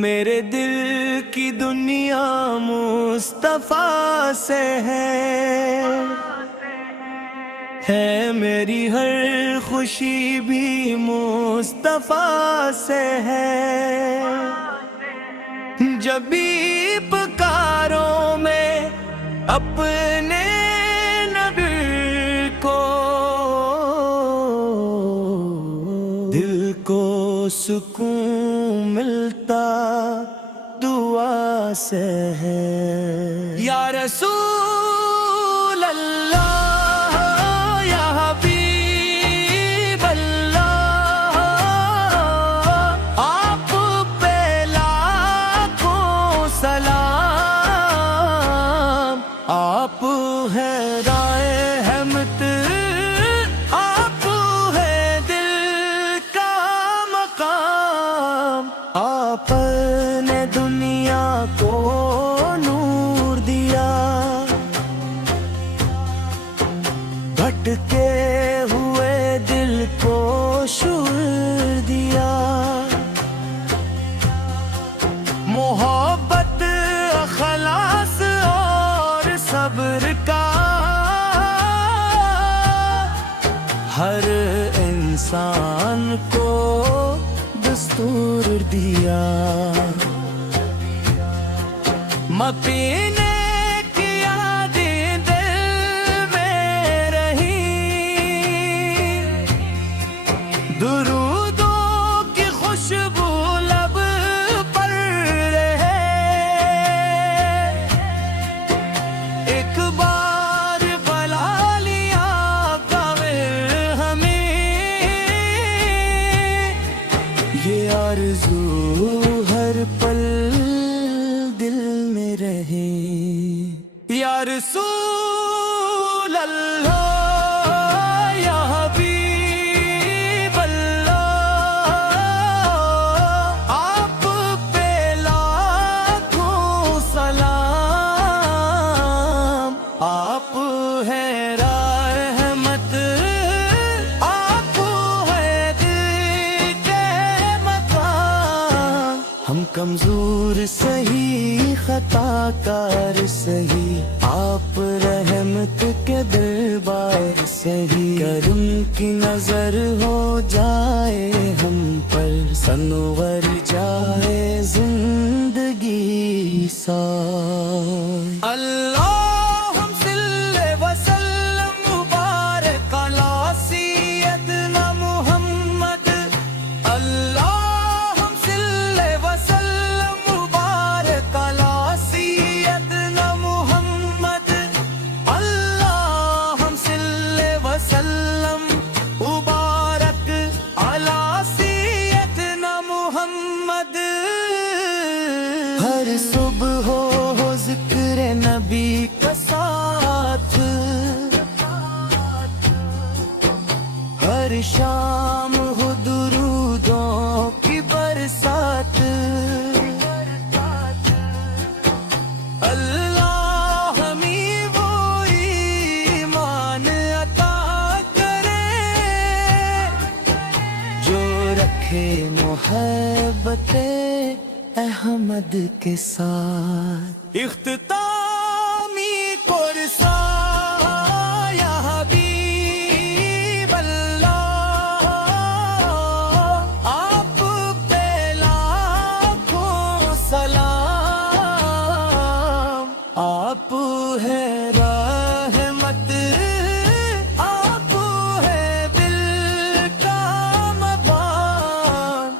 میرے دل کی دنیا مصطفیٰ سے ہے میری ہر خوشی بھی مصطفیٰ سے ہے۔ جب بھی پکاروں میں اپنے نبی کو، دل کو سکون ملتا دعا سے ہے۔ یا رسول اللہ یا حبیب اللہ، آپ پہ لاکھوں سلام، آپ ہے رائے رحمت، آپ ہے دل کا مقام، آپ نے دنیا کو نور دیا، بھٹکے ہوئے دل کو شعور دیا، محبت اخلاص اور صبر کا ہر انسان کو دستور دیا۔ مپینے کی یادیں دل میں رہی، درودوں کی خوشبو لب پر رہے، ایک بار بلا لیا کاغذ ہمیں، یہ آرزو ہر پل دل میں رہے۔ یا رسول اللہ یا حبیب اللہ، آپ پہ لاکھوں سلام، آپ ہے رحمت، آپ ہے دل کے مقام، ہم کمزور سہی خطا کار سہی، آپ رحمت کے دربار سہی، کرم کی نظر ہو جائے ہم پر، سنور جائے زندگی سار۔ اللہم صلی وسلم مبارک علی سیدنا محمد، اللہم صلی وسلم مبارک علی سیدنا محمد، اللہم صلی وسلم مبارک علی سیدنا محمد۔ ہر صبح ہو ذکر نبی کا ساتھ، ہر شام ہو درودوں کی برسات، اللہ ہمیں وہ ایمان عطا کرے جو رکھے محبت احمد کے ساتھ۔ اختتامی قرصہ یا حبیب اللہ، آپ پہ لاکھوں سلام، آپ ہے رحمت، آپ ہے دل کا مقام،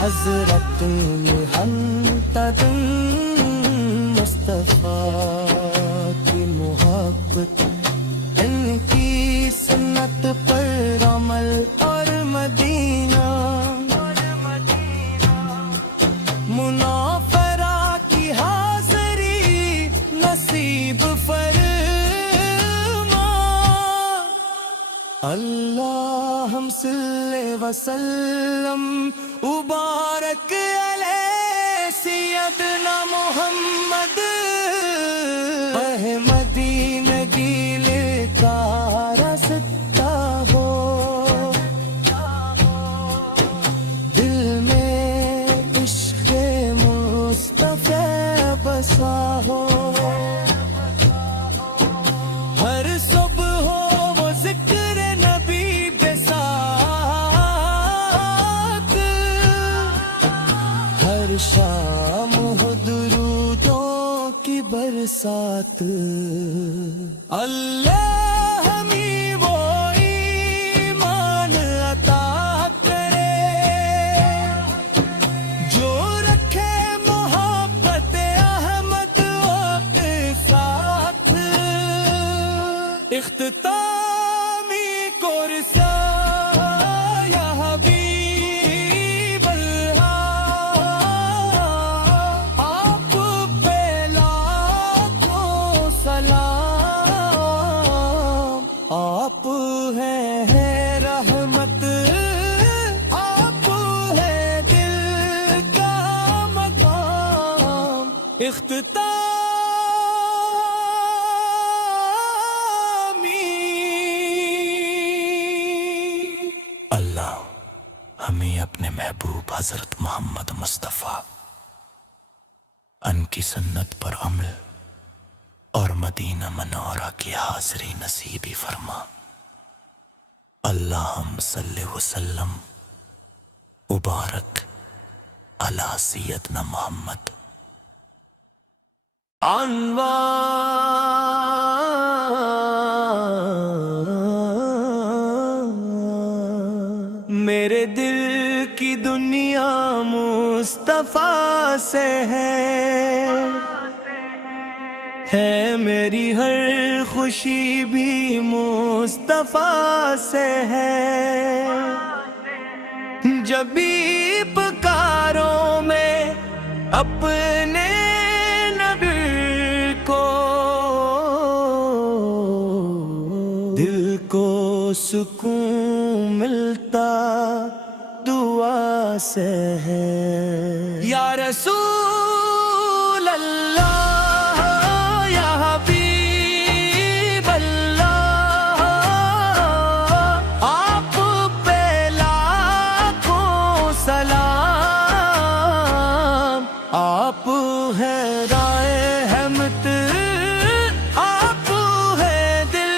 حضرت محمد مصطفیٰ کی محبت، ان کی سنت پر عمل اور مدینہ، منافرہ کی حاضری نصیب فرما، اللہم صلی وسلم مبارک علیہ سیدنا محمد احمدی نگیل کا راستہ ہو دل میں عشق مصطفیٰ بسا ہو ہر صبح ہو وہ ذکر نبی بسات ہر شام ہو درودوں کی برسات اللہ ہمیں وہ ایمان عطا کرے جو رکھے محبت احمد کے ساتھ اختتامی قرصہ یا حبیب اللہ آپ پہ لاکھوں سلام آپ ہیں رحمت آپ ہے دل کا مقام اللہ ہمیں اپنے محبوب حضرت محمد مصطفیٰ ان کی سنت پر عمل اور مدینہ منورہ کی حاضری نصیبی فرما اللہم صلی وسلم مبارک علی سیدنا محمد میرے دل کی دنیا مصطفیٰ سے ہے میری ہر خوشی بھی مصطفیٰ سے ہے جب بھی پکاروں میں اپنے نبی کو دل کو سکون ملتا دعا سے ہے یا رسول اللہ یا حبیب اللہ آپ پہ لاکھوں سلام آپ ہیں رائے رحمت آپ ہے دل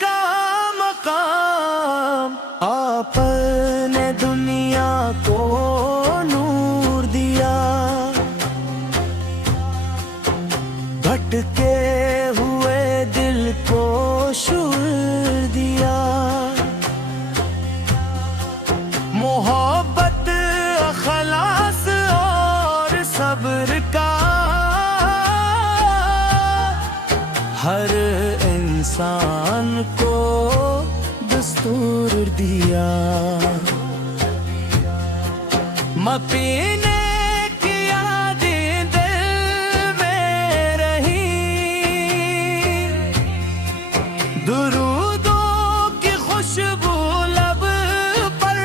کا مقام آپ نے دنیا کو نور دیا بھٹکے ہوئے دل کو شور دیا محبت اخلاص اور صبر کا ہر انسان کو دستور دیا میں پینے کی یادیں دل میں رہی درودوں کی خوشبو لب پر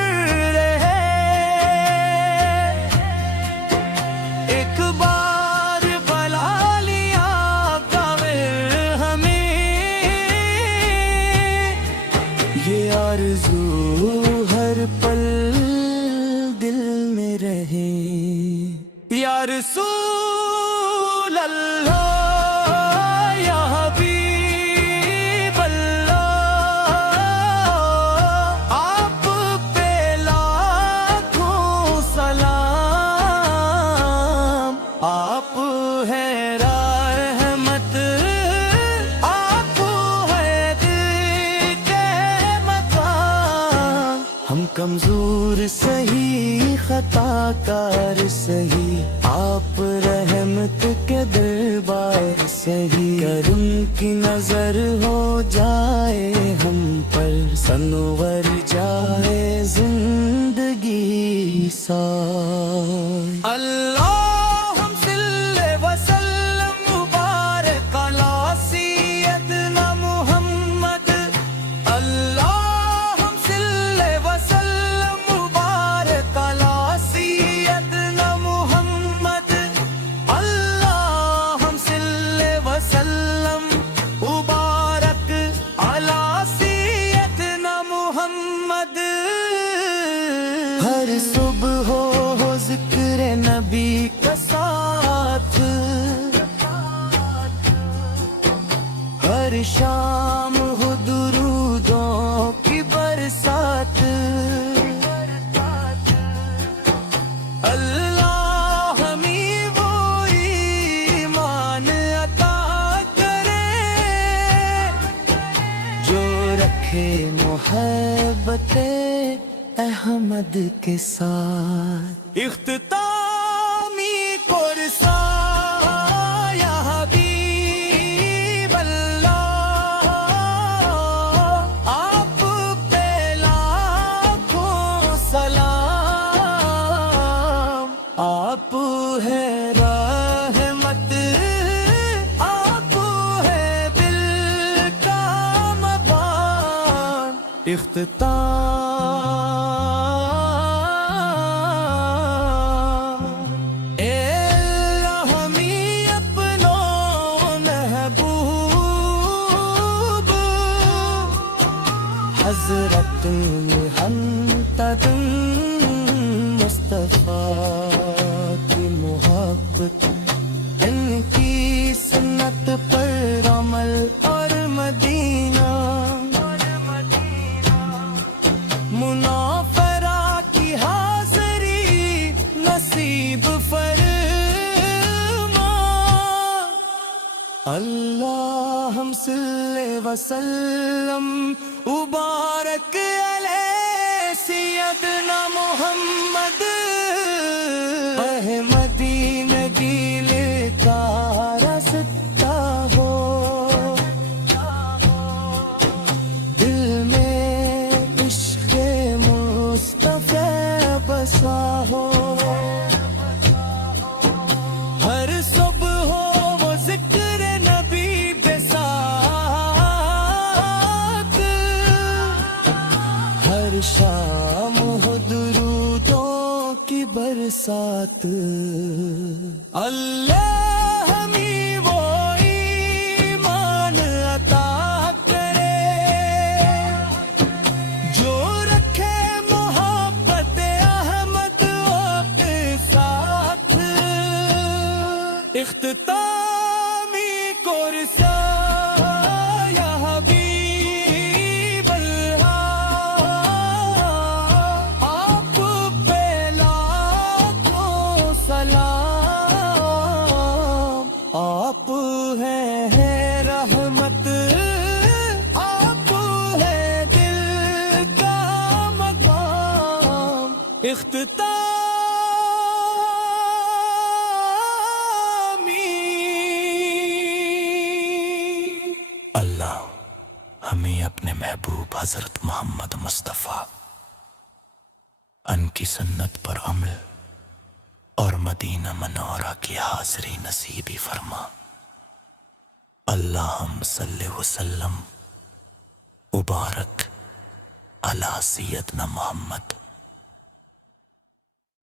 رہے ایک بار بلا لیا گاوے ہمیں یہ آرزو ہر پل دل میں رہے یا رسول اللہ یا حبیب اللہ آپ پہ لاکھوں سلام آپ ہیں رحمت آپ ہے دل کے مقام ہم کمزور سہی خطا کار سہی آپ رحمت کے دربار سہی کرم کی نظر ہو جائے ہم پر سنور جائے زندگی سار اللہم صلی وسلم مبارک علی سیدنا محمد اللہ شام ہو درودوں کی برسات اللہ ہمیں وہ ایمان عطا کرے جو رکھے محبت احمد کے ساتھ اختتامی قرصہ یا حبیب اللہ آپ پہ لاکھوں سلام آپ ہے رحمت آپ ہے دل کا مبان حضرت محمد مصطفیٰ کی محبت ان کی سنت پر عمل اور مدینہ منافرہ کی حاضری نصیب فرما اللہم صلی وسلم مبارک علیہ سیدنا محمد احمدی نگیل کا رستہ ہو دل میں عشق مصطفیٰ بسا ہو ہر صبح ہو وہ ذکر نبی شام ہو درودوں کی برسات اللہ ہمیں وہ ایمان عطا کرے جو رکھے محبت احمد کے ساتھ اختتامی قرصہ یا حبیب آپ ہے رحمت آپ ہے دل کا مقام اختتامی اللہ ہمیں اپنے محبوب حضرت محمد مصطفیٰ ان کی سنت پر عمل اور مدینہ منورہ کی حاضری نصیبی فرما اللہم صلی وسلم مبارک علی سیدنا محمد